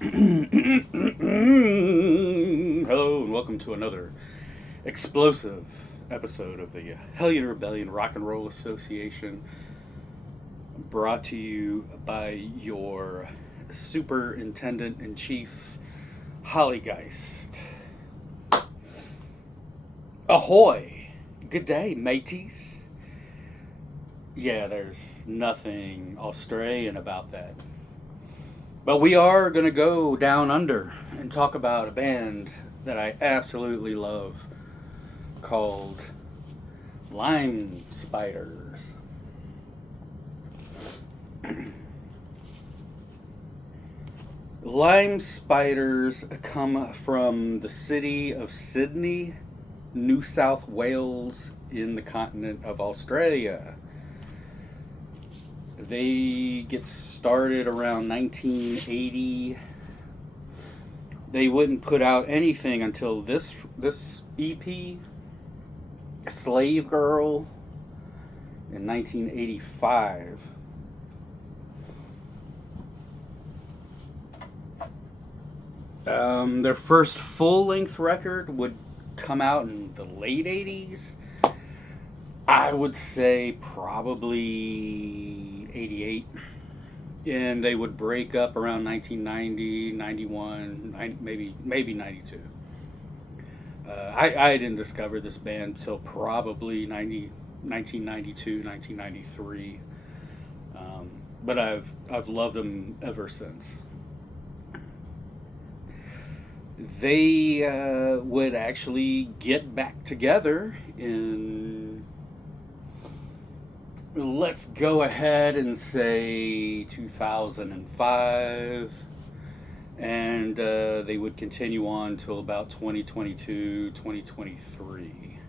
Hello and welcome to another explosive episode of the Hellion Rebellion Rock and Roll Association, brought to you by your Superintendent in Chief, Hollygeist. Ahoy! Good day, mateys. Yeah, there's nothing Australian about that. But we are going to go down under and talk about a band that I absolutely love called Lime Spiders. Lime Spiders come from the city of Sydney, New South Wales, in the continent of Australia. They get started around 1980. They wouldn't put out anything until this EP, Slave Girl, in 1985. Their first full-length record would come out in the late 80s. I would say probably 88. And they would break up around 1990, 91, maybe 92. I didn't discover this band until probably 1992, 1993. But I've loved them ever since. They would actually get back together in, let's go ahead and say 2005, and they would continue on till about 2022, 2023.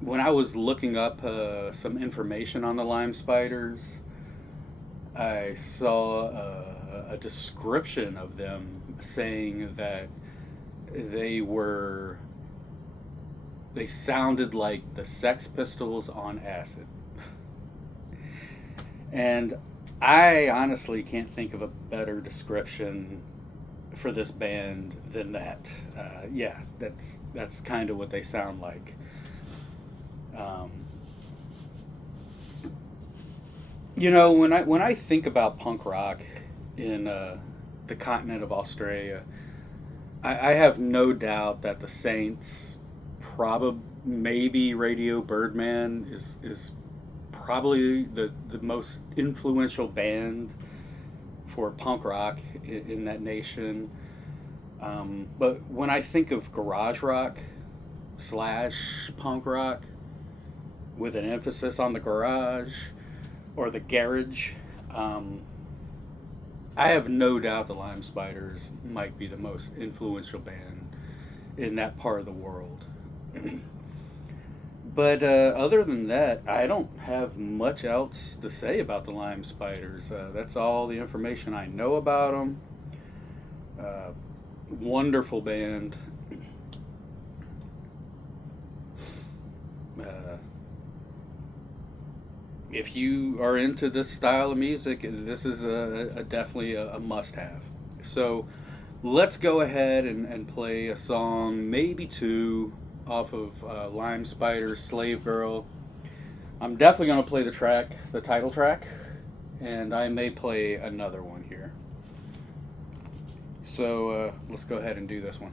When I was looking up some information on the Lime Spiders, I saw a description of them saying that they sounded like the Sex Pistols on acid. And I honestly can't think of a better description for this band than that. Yeah, that's kind of what they sound like. You know, when I think about punk rock in the continent of Australia, I have no doubt that the Saints, maybe Radio Birdman is probably the most influential band for punk rock in that nation. But when I think of garage rock / punk rock, with an emphasis on the garage or the garage, I have no doubt the Lime Spiders might be the most influential band in that part of the world. But other than that, I don't have much else to say about the Lime Spiders. That's all the information I know about them. Wonderful band. If you are into this style of music, this is definitely a must-have. So let's go ahead and play a song, maybe two, off of Lime Spider's Slave Girl. I'm definitely going to play the title track, and I may play another one here. So let's go ahead and do this one.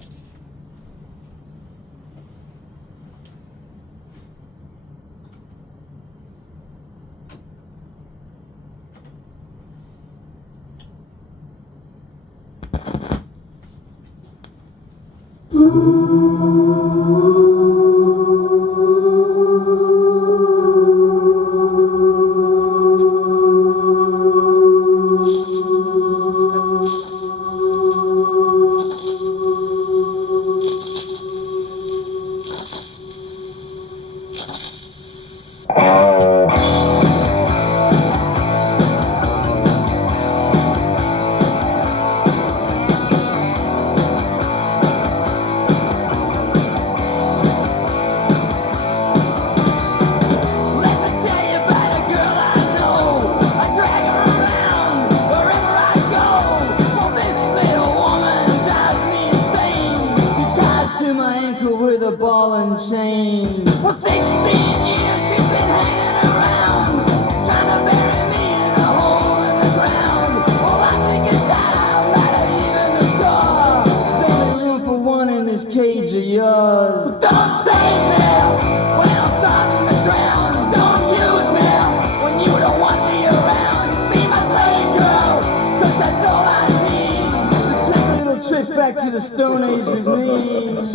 to my ankle with a ball and chain. For 16 years she's been hanging around, trying to bury me in a hole in the ground. All I think is that I'm not even the score. There's only room for one in this cage of yours. Don't save me when I'm starting to drown. Don't use me when you don't want me around. Just be my slave girl, 'cause that's all I need. Just take a little trip back to the Stone Age with me.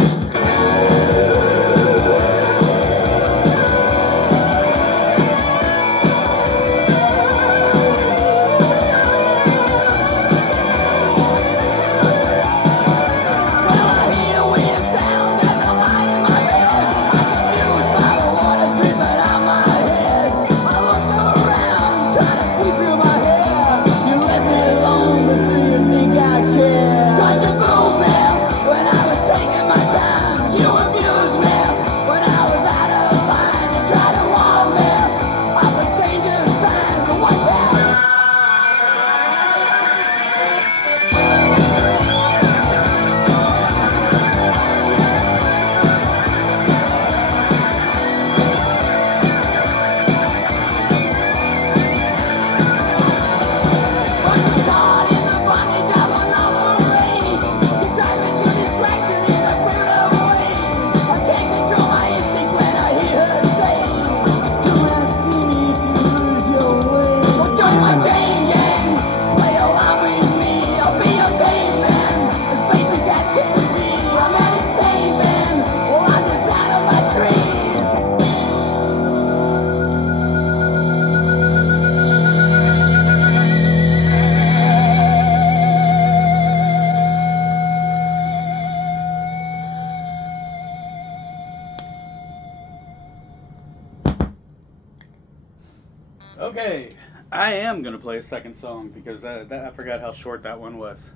Okay, I am gonna play a second song because I forgot how short that one was.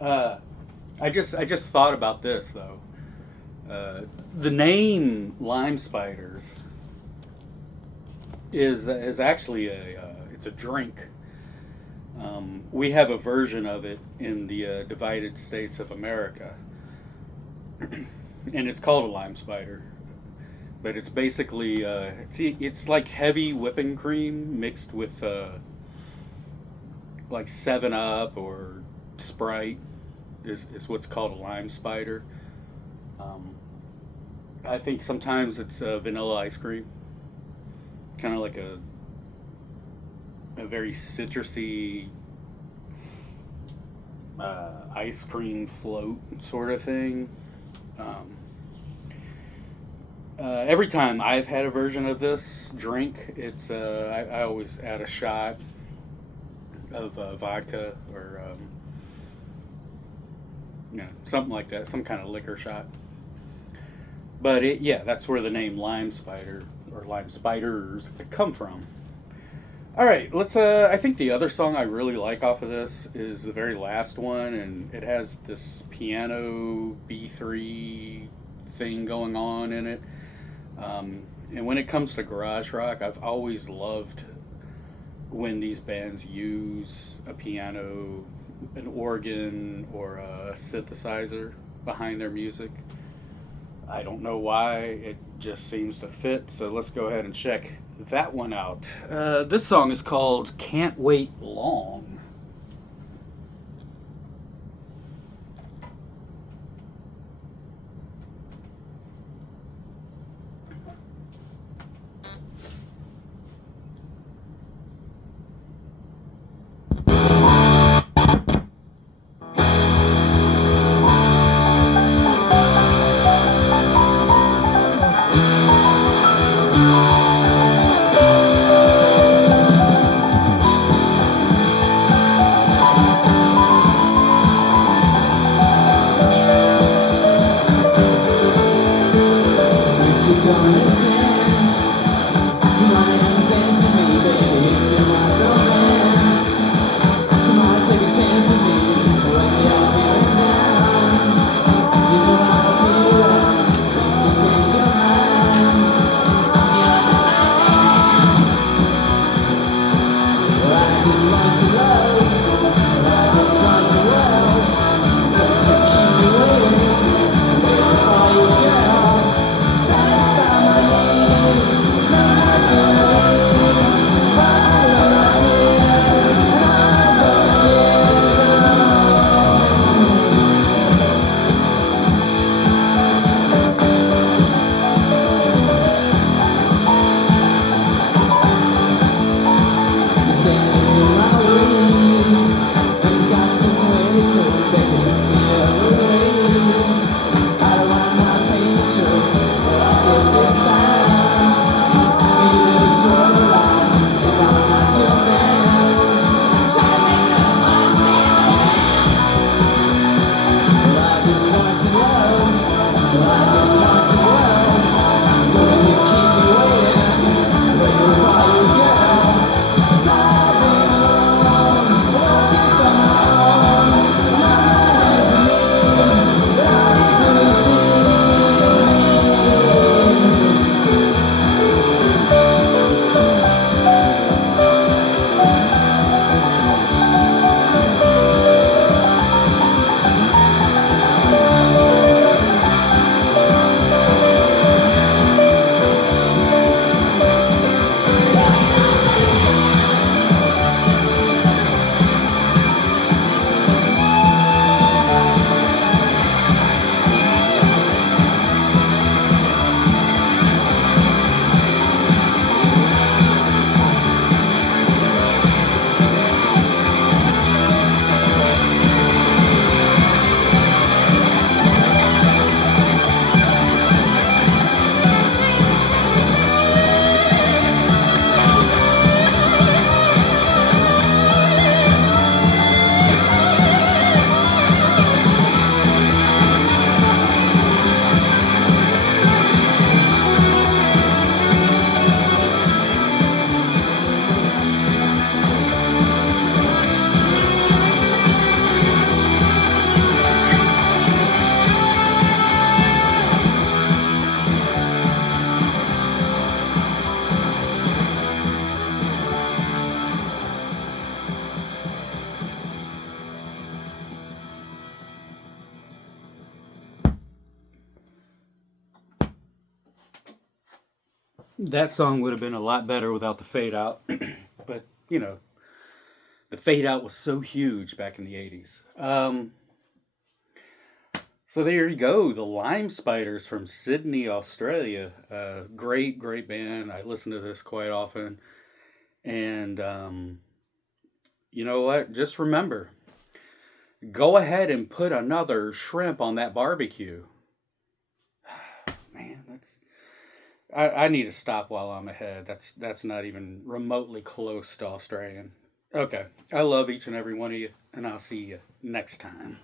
I just thought about this though. The name Lime Spiders is actually it's a drink. We have a version of it in the divided states of America, and it's called a lime spider. But it's basically it's like heavy whipping cream mixed with like 7 Up or Sprite is what's called a lime spider. I think sometimes it's vanilla ice cream, kind of like a very citrusy ice cream float sort of thing. Every time I've had a version of this drink, it's I always add a shot of vodka or something like that, some kind of liquor shot. But that's where the name Lime Spider or Lime Spiders come from. All right, let's. I think the other song I really like off of this is the very last one, and it has this piano B3 thing going on in it. And when it comes to garage rock, I've always loved when these bands use a piano, an organ, or a synthesizer behind their music. I don't know why, it just seems to fit, so let's go ahead and check that one out. This song is called Can't Wait Long. That song would have been a lot better without the fade out. But, you know, the fade out was so huge back in the 80s. So there you go, the Lime Spiders from Sydney, Australia. Great, great band. I listen to this quite often. And you know what? Just remember, go ahead and put another shrimp on that barbecue. Man, that's I need to stop while I'm ahead. That's not even remotely close to Australian. Okay. I love each and every one of you, and I'll see you next time.